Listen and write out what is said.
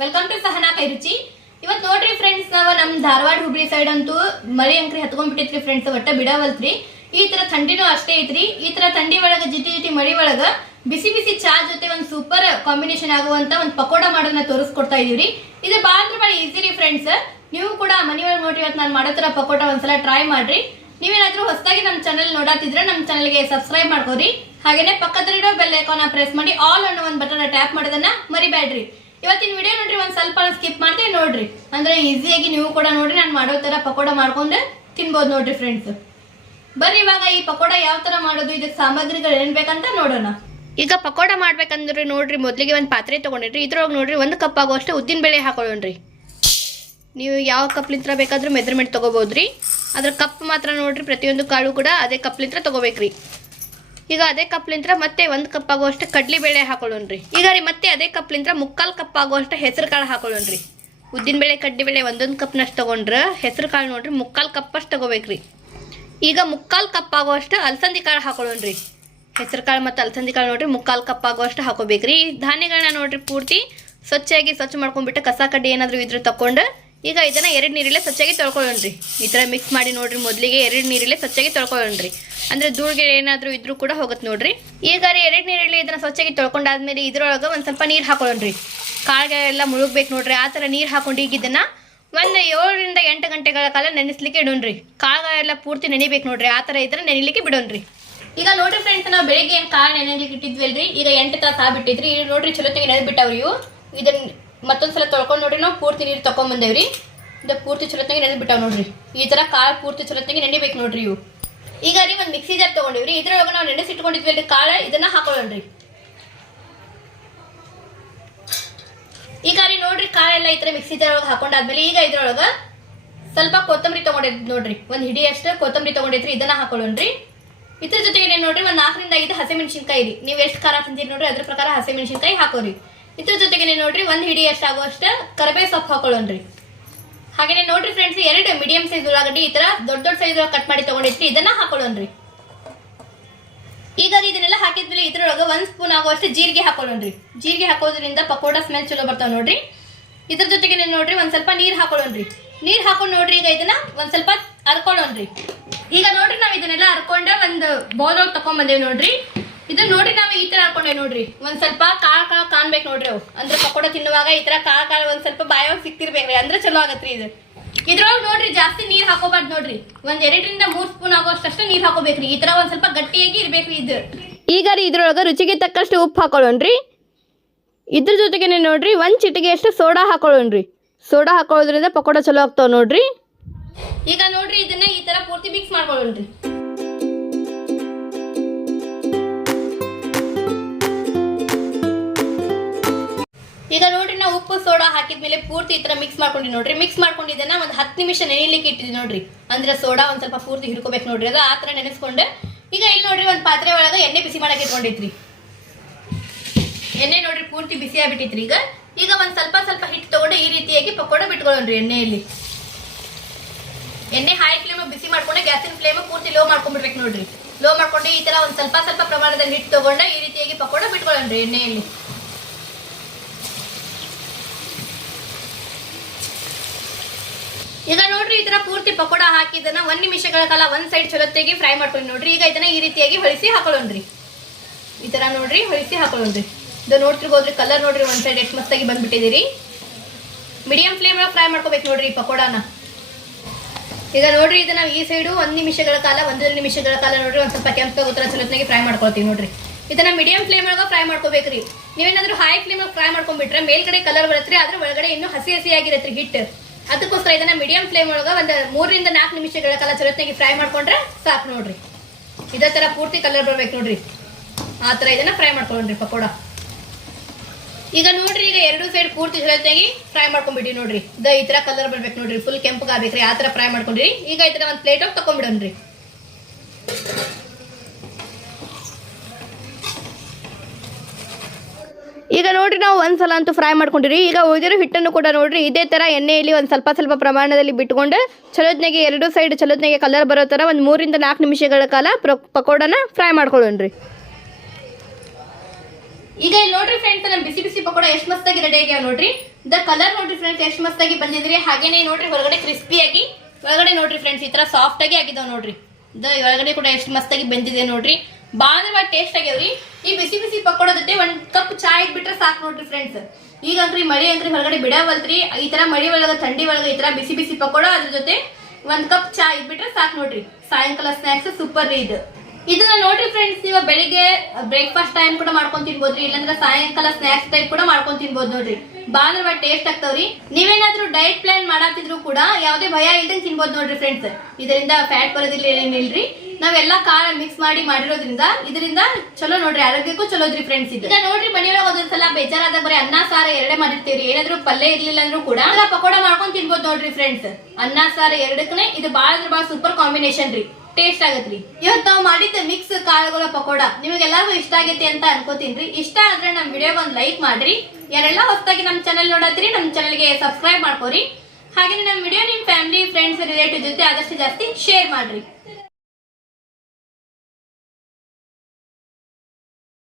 Welcome to Sahana ಕೈರುಚಿ. ಇವತ್ತು ನೋಡ್ರಿ friends, ನಾವು ನಮ್ಮ ಧಾರವಾಡ ಹುಬ್ಳಿ ಸೈಡ್ ಅಂತೂ ಮಳಿ ಅಂಕ್ರಿ ಹತ್ಕೊಂಡ್ಬಿಟ್ಟೈತ್ರಿ ಫ್ರೆಂಡ್ಸ್. ಒಟ್ಟ ಬಿಡವಲ್ತ್ರಿ. ಈ ತರ ಥಂಡಿನೂ ಅಷ್ಟೇ ಐತ್ರಿ. ಈ ತರ ಥಂಡಿ ಒಳಗ ಜಿಟಿ ಜಿಟಿ ಮಳಿ ಒಳಗ ಬಿಸಿ ಬಿಸಿ ಚಾ ಜೊತೆ ಒಂದು ಸೂಪರ್ ಕಾಂಬಿನೇಷನ್ ಆಗುವಂತ ಒಂದು ಪಕೋಡ ಮಾಡೋದನ್ನ ತೋರಿಸ್ಕೊಡ್ತಾ ಇದೀವಿ. ಇದು ಭಾಳ ಅಂದ್ರೆ ಭಾಳ ಈಸಿ ರೀ ಫ್ರೆಂಡ್ಸ್. ನೀವು ಕೂಡ ಮನೆಯೊಳಗೆ ನೋಡ್ರಿ ಇವತ್ತು ನಾನು ಮಾಡೋ ತರ ಪಕೋಡ ಒಂದ್ಸಲ ಟ್ರೈ ಮಾಡ್ರಿ. ನೀವೇನಾದ್ರೂ ಹೊಸದಾಗಿ ನಮ್ಮ ಚಾನಲ್ ನೋಡಾತಿದ್ರೆ ನಮ್ಮ ಚಾನಲ್ಗೆ ಸಬ್ಸ್ಕ್ರೈಬ್ ಮಾಡ್ಕೋರಿ. ಹಾಗೇನೆ ಪಕ್ಕದಲ್ಲಿರೋ ಬೆಲ್ ಐಕಾನ್ ಪ್ರೆಸ್ ಮಾಡಿ ಆಲ್ ಅನ್ನೋ ಒಂದು ಬಟನ್ ಟ್ಯಾಪ್ ಮಾಡೋದನ್ನ ಮರಿಬೇಡ್ರಿ. ಇವತ್ತಿನ ವಿಡಿಯೋ ನೋಡ್ರಿ ಒಂದ್ ಸ್ವಲ್ಪ ಸ್ಕಿಪ್ ಮಾಡ್ದೆ ನೋಡ್ರಿ, ಅಂದ್ರೆ ಈಸಿಯಾಗಿ ನೀವು ಕೂಡ ನೋಡ್ರಿ ನಾನು ಮಾಡೋ ತರ ಪಕೋಡ ಮಾಡ್ಕೊಂಡು ತಿನ್ಬೋದು ನೋಡ್ರಿ ಫ್ರೆಂಡ್ಸ್. ಬರ್ರಿ ಇವಾಗ ಈ ಪಕೋಡ ಯಾವ ತರ ಮಾಡೋದು, ಇದಕ್ಕೆ ಸಾಮಗ್ರಿಗಳು ಏನ್ ಬೇಕಂತ ನೋಡೋಣ. ಈಗ ಪಕೋಡ ಮಾಡ್ಬೇಕಂದ್ರೆ ನೋಡ್ರಿ, ಮೊದಲಿಗೆ ಒಂದು ಪಾತ್ರೆ ತಗೊಂಡಿರಿ. ಇದ್ರೊಳಗೆ ನೋಡ್ರಿ 1 ಕಪ್ ಆಗುವಷ್ಟು ಉದ್ದಿನ ಬೇಳೆ ಹಾಕೊಳ್ಳೋಣ್ರಿ. ನೀವು ಯಾವ ಕಪ್ಲಿಂತ್ರ ಬೇಕಾದ್ರೂ ಮೆಜರ್ಮೆಂಟ್ ತಗೋಬಹುದ್ರಿ. ಅದ್ರ ಕಪ್ ಮಾತ್ರ ನೋಡ್ರಿ, ಪ್ರತಿಯೊಂದು ಕಾಳು ಕೂಡ ಅದೇ ಕಪ್ಲಿಂತ್ರ ತಗೋಬೇಕ್ರಿ. ಈಗ ಅದೇ ಕಪ್ಲಿಂತ್ರ ಮತ್ತೆ 1 ಕಪ್ ಆಗುವಷ್ಟು ಕಡ್ಲಿ ಬೇಳೆ ಹಾಕೊಳ್ಳೋಣ್ರಿ. ಈಗ ರೀ ಮತ್ತೆ ಅದೇ ಕಪ್ಲಿಂತ್ರ 3/4 ಕಪ್ ಆಗುವಷ್ಟು ಹೆಸರು ಕಾಳು ಹಾಕೊಳ್ಳೋಣ್ರಿ. ಉದ್ದಿನ ಬೇಳೆ ಕಡ್ಲಿ ಬೇಳೆ 1 ಕಪ್ನಷ್ಟು ತಗೊಂಡ್ರೆ ಹೆಸರು ಕಾಳು ನೋಡ್ರಿ 3/4 ಕಪ್ ಅಷ್ಟು ತಗೋಬೇಕ್ರಿ. ಈಗ 3/4 ಕಪ್ ಆಗುವಷ್ಟು ಅಲಸಂದಿ ಕಾಳು ಹಾಕೊಳ್ಳೋಣ್ರಿ. ಹೆಸರು ಕಾಳು ಮತ್ತು ಅಲಸಂದಿ ಕಾಳು ನೋಡ್ರಿ 3/4 ಕಪ್ ಆಗುವಷ್ಟು ಹಾಕೋಬೇಕ್ರಿ. ಈ ಧಾನ್ಯಗಳನ್ನ ನೋಡ್ರಿ ಪೂರ್ತಿ ಸ್ವಚ್ಛ ಮಾಡ್ಕೊಂಡ್ಬಿಟ್ಟು ಕಸ ಕಡ್ಡಿ ಏನಾದರೂ ಇದ್ರೆ ತಕೊಂಡು ಈಗ ಇದನ್ನ 2 ನೀರಲ್ಲೇ ಸ್ವಚ್ಛಾಗಿ ತೊಳ್ಕೊಳ್ಳೋಣ್ರಿ. ಈ ಥರ ಮಿಕ್ಸ್ ಮಾಡಿ ನೋಡ್ರಿ, ಮೊದಲಿಗೆ 2 ನೀರಲ್ಲೇ ಸ್ವಚ್ಛಾಗಿ ತೊಳ್ಕೊಳ್ಳೋಣ್ರಿ. ಅಂದ್ರೆ ಧೂಳ್ಗಿಡ ಏನಾದರೂ ಇದ್ರೂ ಕೂಡ ಹೋಗುತ್ತೆ ನೋಡ್ರಿ. ಈಗ ರೀ 2 ನೀರಲ್ಲಿ ಇದನ್ನ ಸ್ವಚ್ಛಾಗಿ ತೊಳ್ಕೊಂಡಾದ್ಮೇಲೆ ಇದ್ರೊಳಗೆ ಒಂದು ಸ್ವಲ್ಪ ನೀರು ಹಾಕೊಳ್ಳೋಣ್ರಿ. ಕಾಳುಗಳೆಲ್ಲ ಮುಳುಗ್ಬೇಕು ನೋಡ್ರಿ. ಆ ಥರ ನೀರು ಹಾಕೊಂಡು ಈಗ ಇದನ್ನ ಒಂದು 7 ರಿಂದ 8 ಗಂಟೆಗಳ ಕಾಲ ನೆನೆಸ್ಲಿಕ್ಕೆ ಇಡೋಣ್ರಿ. ಕಾಳುಗಳೆಲ್ಲ ಪೂರ್ತಿ ನೆನಿಬೇಕು ನೋಡ್ರಿ. ಆ ಥರ ಇದ್ರೆ ನೆನಿಲಿಕ್ಕೆ ಬಿಡೋಣ್ರಿ. ಈಗ ನೋಡ್ರಿ ಫ್ರೆಂಡ್ಸ್, ನಾವು ಬೆಳಿಗ್ಗೆ ಏನು ಕಾಳು ನೆನೆಲಿಕ್ಕೆ ಇಟ್ಟಿದ್ವಲ್ರಿ, ಈಗ 8 ತಾಸು ಆಗ್ಬಿಟ್ಟಿದ್ರಿ. ಈಗ ನೋಡ್ರಿ ಚಲೋತ್ತಿಗೆ ನೆನೆದ್ಬಿಟ್ಟವ್ರಿ ಇವು. ಇದನ್ನ ಮತ್ತೊಂದ್ಸಲ ತೊಳ್ಕೊಂಡು ನೋಡ್ರಿ ನಾವು ಪೂರ್ತಿ ನೀರು ತಗೊಂಡ್ಬಂದೇವ್ರಿ. ಇದು ಪೂರ್ತಿ ಚಲೋತ್ತಿಗೆ ನೆನೆದ್ಬಿಟ್ಟಾವ ನೋಡ್ರಿ. ಈ ಥರ ಕಾಳು ಪೂರ್ತಿ ಚಲೋತ್ತಿಗೆ ನೆನಿಬೇಕು ನೋಡ್ರಿ ಇವು. ಈಗ ರೀ ಒಂದು ಮಿಕ್ಸಿ ಜಾರ್ ತೊಗೊಂಡಿವ್ರಿ. ಇದ್ರೊಳಗೆ ನಾವು ನೆನೆಸಿಟ್ಕೊಂಡಿದ್ವಲ್ರಿ ಕಾಳು, ಇದನ್ನ ಹಾಕೊಳ್ಳೋಣ್ರಿ. ಈಗ ರೀ ನೋಡ್ರಿ ಕಾಳೆಲ್ಲ ಈ ಥರ ಮಿಕ್ಸಿ ಜಾರ್ ಒಳಗೆ ಹಾಕೊಂಡಾದ್ಮೇಲೆ ಈಗ ಇದ್ರೊಳಗೆ ಸ್ವಲ್ಪ ಕೊತ್ತಂಬರಿ ತೊಗೊಂಡಿದ್ ನೋಡ್ರಿ, ಒಂದು ಹಿಡಿಯಷ್ಟು ಕೊತ್ತಂಬರಿ ತೊಗೊಂಡಿದ್ರಿ. ಇದನ್ನ ಹಾಕೊಳ್ಳೋಣ್ರಿ. ಇದ್ರ ಜೊತೆಗೆ ನೋಡ್ರಿ ಒಂದು 4 ರಿಂದ 5 ಹಸಿಮೆಣಸಿನ್ಕಾಯಿ ರೀ. ನೀವು ಎಷ್ಟು ಖಾರ ತಿಂತೀರಿ ನೋಡ್ರಿ ಅದ್ರ ಪ್ರಕಾರ ಹಸಿಮೆಣಸಿನ್ಕಾಯಿ ಹಾಕೋರಿ. ಇದ್ರ ಜೊತೆಗೆ ನೋಡ್ರಿ 1 ಹಿಡಿ ಅಷ್ಟಾಗುವಷ್ಟು ಕರಿಬೇವು ಸೊಪ್ಪು ಹಾಕೊಳ್ಳೋಣ್ರಿ. ಹಾಗೇನೆ ನೋಡ್ರಿ ಫ್ರೆಂಡ್ಸ್, 2 ಮೀಡಿಯಂ ಸೈಜ್ ಉಳ್ಳಾಗಡ್ಡಿ ಈ ತರ ದೊಡ್ಡ ಸೈಜ್ ಕಟ್ ಮಾಡಿ ತಗೊಂಡಿದ್ರಿ. ಇದನ್ನ ಹಾಕೊಳ್ಳೋಣ್ರಿ. ಈಗ ಇದನ್ನೆಲ್ಲ ಹಾಕಿದ್ಮೇಲೆ ಇದ್ರೊಳಗೆ 1 ಸ್ಪೂನ್ ಆಗುವಷ್ಟು ಜೀರಿಗೆ ಹಾಕೊಳ್ಳೋಣ್ರಿ. ಜೀರಿಗೆ ಹಾಕೋದ್ರಿಂದ ಪಕೋಡ ಸ್ಮೆಲ್ ಚಲೋ ಬರ್ತಾವ ನೋಡ್ರಿ. ಇದ್ರ ಜೊತೆಗೆ ನೋಡ್ರಿ ಒಂದ್ ಸ್ವಲ್ಪ ನೀರ್ ಹಾಕೊಳ್ಳೋಣ್ರಿ. ನೀರ್ ಹಾಕೊಂಡು ನೋಡ್ರಿ ಈಗ ಇದನ್ನ ಒಂದ್ ಸ್ವಲ್ಪ ಅರ್ಕೊಳ್ಳೋಣ್ರಿ. ಈಗ ನೋಡ್ರಿ ನಾವ್ ಇದನ್ನೆಲ್ಲ ಅರ್ಕೊಂಡ ಒಂದು ಬೌಲ್ ಒಳಗೆ ತಕೊಂಡ್ ಬಂದೇವಿ ನೋಡ್ರಿ. ಇದನ್ನ ನೋಡ್ರಿ ನಾವು ಈ ತರ ಹಾಕೊಂಡೇವಿ ನೋಡ್ರಿ. ಒಂದ್ ಸ್ವಲ್ಪ ಕಾಳು ಕಾಣ್ಬೇಕು ನೋಡ್ರಿ ಅವು. ಅಂದ್ರೆ ಪಕೋಡ ತಿನ್ನುವಾಗ ಈ ತರ ಕಾಳು ಒಂದ್ ಸ್ವಲ್ಪ ಬಾಯೊಳಗೆ ಸಿಕ್ತಿರ್ಬೇಕ್ರಿ, ಅಂದ್ರೆ ಚಲೋ ಆಗತ್ರಿ ಇದು. ಇದ್ರೊಳಗೆ ನೋಡ್ರಿ ಜಾಸ್ತಿ ನೀರ್ ಹಾಕೋಬಾರ್ದು ನೋಡ್ರಿ. ಒಂದ್ 2 ರಿಂದ 3 ಸ್ಪೂನ್ ಆಗೋಷ್ಟಷ್ಟು ನೀರ್ ಹಾಕೋಬೇಕ್ರಿ. ಈ ತರ ಒಂದ್ ಸ್ವಲ್ಪ ಗಟ್ಟಿಯಾಗಿ ಇರ್ಬೇಕ್ರಿ ಇದು. ಈಗ ರೀ ಇದ್ರೊಳಗೆ ರುಚಿಗೆ ತಕ್ಕಷ್ಟು ಉಪ್ಪು ಹಾಕೊಳ್ಳೋಣ್ರಿ. ಇದ್ರ ಜೊತೆಗೆ ನೋಡ್ರಿ 1 ಚಿಟಿಗೆಯಷ್ಟು ಸೋಡಾ ಹಾಕೊಳ್ಳೋಣ್ರಿ. ಸೋಡಾ ಹಾಕೊಳ್ಳೋದ್ರಿಂದ ಪಕೋಡ ಚಲೋ ಆಗ್ತಾವ ನೋಡ್ರಿ. ಈಗ ನೋಡ್ರಿ ಇದನ್ನ ಈ ತರ ಪೂರ್ತಿ ಮಿಕ್ಸ್ ಮಾಡ್ಕೊಳ್ಳೋಣ್ರಿ. ಈಗ ನೋಡ್ರಿ ನಾವು ಉಪ್ಪು ಸೋಡಾ ಹಾಕಿದ್ಮೇಲೆ ಪೂರ್ತಿ ಈ ತರ ಮಿಕ್ಸ್ ಮಾಡ್ಕೊಂಡಿ ನೋಡ್ರಿ. ಮಿಕ್ಸ್ ಮಾಡ್ಕೊಂಡಿದ್ದನ್ನ ಒಂದು 10 ನಿಮಿಷ ನೆನೆಲಿಕ್ಕೆ ಇಟ್ಟಿದ್ವಿ ನೋಡ್ರಿ. ಅಂದ್ರೆ ಸೋಡಾ ಒಂದ್ ಸ್ವಲ್ಪ ಪೂರ್ತಿ ಹಿಡ್ಕೋಬೇಕು ನೋಡ್ರಿ. ಅದು ಆ ತರ ನೆನೆಸ್ಕೊಂಡು ಈಗ ಇಲ್ಲಿ ನೋಡ್ರಿ ಒಂದು ಪಾತ್ರೆ ಒಳಗೆ ಎಣ್ಣೆ ಬಿಸಿ ಮಾಡಕ್ಕೆ ಇಟ್ಕೊಂಡಿದ್ರಿ. ಎಣ್ಣೆ ನೋಡ್ರಿ ಪೂರ್ತಿ ಬಿಸಿ ಆಗ್ಬಿಟ್ಟಿತ್ರಿ. ಈಗ ಒಂದ್ ಸ್ವಲ್ಪ ಹಿಟ್ಟು ತಗೊಂಡು ಈ ರೀತಿಯಾಗಿ ಪಕೋಡ ಬಿಟ್ಕೊಳ್ಳೋಣ್ರಿ ಎಣ್ಣೆಯಲ್ಲಿ. ಎಣ್ಣೆ ಹೈ ಫ್ಲೇಮ್ ಬಿಸಿ ಮಾಡ್ಕೊಂಡು ಗ್ಯಾಸಿನ ಫ್ಲೇಮ್ ಪೂರ್ತಿ ಲೋ ಮಾಡ್ಕೊಂಡ್ಬಿಡ್ಬೇಕು ನೋಡ್ರಿ. ಲೋ ಮಾಡ್ಕೊಂಡು ಈ ತರ ಒಂದ್ ಸ್ವಲ್ಪ ಪ್ರಮಾಣದಲ್ಲಿ ಹಿಟ್ಟು ತಗೊಂಡು ಈ ರೀತಿಯಾಗಿ ಪಕೋಡ ಬಿಟ್ಕೊಳ್ಳೋಣ್ರಿ ಎಣ್ಣೆಯಲ್ಲಿ. ಈಗ ನೋಡ್ರಿ ಈ ತರ ಪೂರ್ತಿ ಪಕೋಡ ಹಾಕಿದನ್ನ 1 ನಿಮಿಷಗಳ ಕಾಲ ಒಂದ್ ಸೈಡ್ ಚಲೋತ್ತಾಗಿ ಫ್ರೈ ಮಾಡ್ಕೊಂಡು ನೋಡ್ರಿ. ಈಗ ಇದನ್ನ ಈ ರೀತಿಯಾಗಿ ಹೊಳಿಸಿ ಹಾಕೊಳ್ಳೋಣ್ರಿ. ಈ ತರ ನೋಡ್ರಿ ಹೊಳಿಸಿ ಹಾಕೊಳ್ಳೋಣ್ರಿ. ಇದು ನೋಡ್ತಿರ್ಬೋದ್ರಿ ಕಲರ್ ನೋಡ್ರಿ ಒಂದ್ ಸೈಡ್ ಎಷ್ಟು ಮಸ್ತಾಗಿ ಬಂದ್ಬಿಟ್ಟಿದ್ದೀರಿ. ಮೀಡಿಯಂ ಫ್ಲೇಮ್ ಒಳಗೆ ಫ್ರೈ ಮಾಡ್ಕೋಬೇಕು ನೋಡ್ರಿ ಈ ಪಕೋಡನ. ಈಗ ನೋಡ್ರಿ ಇದನ್ನ ಈ ಸೈಡು 1 ನಿಮಿಷಗಳ ಕಾಲ 1 ನಿಮಿಷಗಳ ಕಾಲ ನೋಡ್ರಿ ಒಂದ್ ಸ್ವಲ್ಪ ಕೆಂಪು ತಗೋತರ ಚಲೋತ್ತಾಗಿ ಫ್ರೈ ಮಾಡ್ಕೊಳ್ತೀವಿ ನೋಡ್ರಿ. ಇದನ್ನ ಮೀಡಿಯಂ ಫ್ಲೇಮ್ ಒಳಗೆ ಫ್ರೈ ಮಾಡ್ಕೋಬೇಕ್ರಿ. ನೀವೇನಾದ್ರೂ ಹೈ ಫ್ಲೇಮ್ ಒಳಗೆ ಫ್ರೈ ಮಾಡ್ಕೊಂಡ್ಬಿಟ್ರೆ ಮೇಲ್ಗಡೆ ಕಲರ್ ಬರತ್ರಿ, ಆದ್ರೆ ಒಳಗಡೆ ಇನ್ನೂ ಹಸಿಯಾಗಿರತ್ರಿ ಹಿಟ್ಟು. ಅದಕ್ಕೋಸ್ಕರ ಇದನ್ನ ಮೀಡಿಯಂ ಫ್ಲೇಮ್ ಒಳಗೆ ಒಂದು 3 ರಿಂದ 4 ನಿಮಿಷಗಳ ಕಾಲ ಚಲೋತ್ತಾಗಿ ಫ್ರೈ ಮಾಡ್ಕೊಂಡ್ರೆ ಸಾಕು ನೋಡ್ರಿ. ಇದೇ ತರ ಪೂರ್ತಿ ಕಲರ್ ಬರ್ಬೇಕು ನೋಡ್ರಿ. ಆ ತರ ಇದನ್ನ ಫ್ರೈ ಮಾಡ್ಕೊಂಡ್ರಿ ಪಕೋಡ. ಈಗ ನೋಡ್ರಿ ಈಗ 2 ಸೈಡ್ ಪೂರ್ತಿ ಚಲೋತ್ತಾಗಿ ಫ್ರೈ ಮಾಡ್ಕೊಂಡ್ಬಿಡಿ ನೋಡ್ರಿ. ಈ ತರ ಕಲರ್ ಬರ್ಬೇಕು ನೋಡ್ರಿ, ಫುಲ್ ಕೆಂಪಗಾಗ್ಬೇಕ್ರಿ. ಆ ತರ ಫ್ರೈ ಮಾಡ್ಕೊಂಡ್ರಿ. ಈಗ ಇದನ್ನ ಒಂದು ಪ್ಲೇಟ್ ಒಳಗೆ ತಕೊಂಡ್ಬಿಡೋಣ್ರಿ. ಈಗ ನೋಡ್ರಿ ನಾವು ಒಂದ್ಸಲ ಅಂತೂ ಫ್ರೈ ಮಾಡ್ಕೊಂಡಿರಿ. ಈಗ ಉಳಿದಿರೋ ಹಿಟ್ಟನ್ನು ಕೂಡ ನೋಡ್ರಿ ಇದೇ ತರ ಎಣ್ಣೆಯಲ್ಲಿ ಒಂದು ಸ್ವಲ್ಪ ಪ್ರಮಾಣದಲ್ಲಿ ಬಿಟ್ಕೊಂಡು ಚಲೋತ್ನಾಗೆ 2 ಸೈಡ್ ಚಲೋತ್ನಾಗೆ ಕಲರ್ ಬರೋ ತರ ಒಂದು 3 ರಿಂದ 4 ನಿಮಿಷಗಳ ಕಾಲ ಪಕೋಡನ ಫ್ರೈ ಮಾಡ್ಕೊಳ್ಳೋಣ್ರಿ. ಈಗ ಇಲ್ಲಿ ನೋಡ್ರಿ ಫ್ರೆಂಡ್ಸ್ ನಮ್ ಬಿಸಿ ಬಿಸಿ ಪಕೋಡ ಎಷ್ಟು ಮಸ್ತಾಗಿ ರೆಡಿ ಆಗ್ಯಾವ ನೋಡ್ರಿ. ದ ಕಲರ್ ನೋಡ್ರಿ ಫ್ರೆಂಡ್ಸ್ ಎಷ್ಟು ಮಸ್ತಾಗಿ ಬಂದಿದ್ರಿ. ಹಾಗೇನೆ ನೋಡ್ರಿ ಹೊರಗಡೆ ಕ್ರಿಸ್ಪಿಯಾಗಿ, ಒಳಗಡೆ ನೋಡ್ರಿ ಫ್ರೆಂಡ್ಸ್ ಈ ತರ ಸಾಫ್ಟ್ ಆಗಿ ಆಗಿದಾವ ನೋಡ್ರಿ. ಒಳಗಡೆ ಕೂಡ ಎಷ್ಟು ಮಸ್ತಾಗಿ ಬಂದಿದೆ ನೋಡ್ರಿ. ಬಾಳ ಟೇಸ್ಟ್ ಆಗ್ಯಾವ್ರಿ. ಈ ಬಿಸಿ ಬಿಸಿ ಪಕೋಡ ಜೊತೆ 1 ಕಪ್ ಚಾ ಇಟ್ಬಿಟ್ರೆ ಸಾಕು ನೋಡ್ರಿ ಫ್ರೆಂಡ್ಸ್. ಈಗ ಅಂಕ್ರಿ ಮಳಿ ಅಂಕ್ರಿ ಹೊರಗಡೆ ಬಿಡವಲ್ತ್ರಿ. ಈ ತರ ಮಳಿ ಒಳಗ ಥಂಡಿ ಒಳಗ ಈ ತರ ಬಿಸಿ ಬಿಸಿ ಪಕೋಡ ಅದ್ರ ಜೊತೆ 1 ಕಪ್ ಚಾ ಇಟ್ಬಿಟ್ರೆ ಸಾಕು ನೋಡ್ರಿ. ಸಾಯಂಕಾಲ ಸ್ನಾಕ್ಸ್ ಸೂಪರ್ ರೀ ಇದು. ಇದನ್ನ ನೋಡ್ರಿ ಫ್ರೆಂಡ್ಸ್ ನೀವು ಬೆಳಿಗ್ಗೆ ಬ್ರೇಕ್ಫಾಸ್ಟ್ ಟೈಮ್ ಕೂಡ ಮಾಡ್ಕೊಂಡ್ ತಿನ್ಬೋದ್ರಿ, ಇಲ್ಲಾಂದ್ರೆ ಸಾಯಂಕಾಲ ಸ್ನಾಕ್ಸ್ ಟೈಪ್ ಕೂಡ ಮಾಡ್ಕೊಂಡ್ ತಿನ್ಬೋದು ನೋಡ್ರಿ. ಬಾಳ ಟೇಸ್ಟ್ ಆಗ್ತಾವ್ರಿ. ನೀವೇನಾದ್ರೂ ಡಯಟ್ ಪ್ಲಾನ್ ಮಾಡಾತಿದ್ರು ಕೂಡ ಯಾವುದೇ ಭಯ ಇಲ್ದಂಗ್ ತಿನ್ಬೋದು ನೋಡ್ರಿ ಫ್ರೆಂಡ್ಸ್. ಇದರಿಂದ ಫ್ಯಾಟ್ ಬರೋದಿಲ್ಲ, ಏನಿಲ್ರಿ. ನಾವೆಲ್ಲಾ ಖಾರ ಮಿಕ್ಸ್ ಮಾಡಿರೋದ್ರಿಂದ ಇದರಿಂದ ಚಲೋ ನೋಡ್ರಿ, ಆರೋಗ್ಯಕ್ಕೂ ಚಲೋದ್ರಿ ಫ್ರೆಂಡ್ಸ್. ಈಗ ನೋಡ್ರಿ ಮನೆಯೊಳಗೆ ಒಂದೊಂದ್ಸಲ ಬೇಜಾರಾದಾಗ ಬರೀ ಅನ್ನ ಸಾರ ಎರಡೇ ಮಾಡಿರ್ತೀವ್ರಿ. ಏನಾದ್ರೂ ಪಲ್ಯ ಇರ್ಲಿಲ್ಲ ಅಂದ್ರೂ ಕೂಡ ಪಕೋಡ ಮಾಡ್ಕೊಂಡ್ ತಿನ್ಬೋದು ನೋಡ್ರಿ ಫ್ರೆಂಡ್ಸ್. ಅನ್ನ ಸಾರ ಎರಡಕ್ಕನೆ ಇದು ಬಾಳ ಸೂಪರ್ ಕಾಂಬಿನೇಷನ್ ರೀ, ಟೇಸ್ಟ್ ಆಗತ್ರಿ. ಇವತ್ತು ನಾವು ಮಾಡಿದ್ದ ಮಿಕ್ಸ್ ಕಾಳುಗಳ ಪಕೋಡ ನಿಮಗೆಲ್ಲರಿಗೂ ಇಷ್ಟ ಆಗೈತಿ ಅಂತ ಅನ್ಕೋತೀನ್ರಿ. ಇಷ್ಟ ಆದ್ರೆ ನಮ್ ವಿಡಿಯೋಗೆ ಒಂದು ಲೈಕ್ ಮಾಡ್ರಿ. ಯಾರೆಲ್ಲ ಹೊಸದಾಗಿ ನಮ್ ಚಾನೆಲ್ ನೋಡತ್ರಿ ನಮ್ ಚಾನೆಲ್ಗೆ ಸಬ್ಸ್ಕ್ರೈಬ್ ಮಾಡ್ಕೋರಿ. ಹಾಗೆ ನಮ್ ವಿಡಿಯೋ ನಿಮ್ ಫ್ಯಾಮಿಲಿ ಫ್ರೆಂಡ್ಸ್ ರಿಲೇಟಿವ್ ಜೊತೆ ಆದಷ್ಟು ಜಾಸ್ತಿ ಶೇರ್ ಮಾಡ್ರಿ.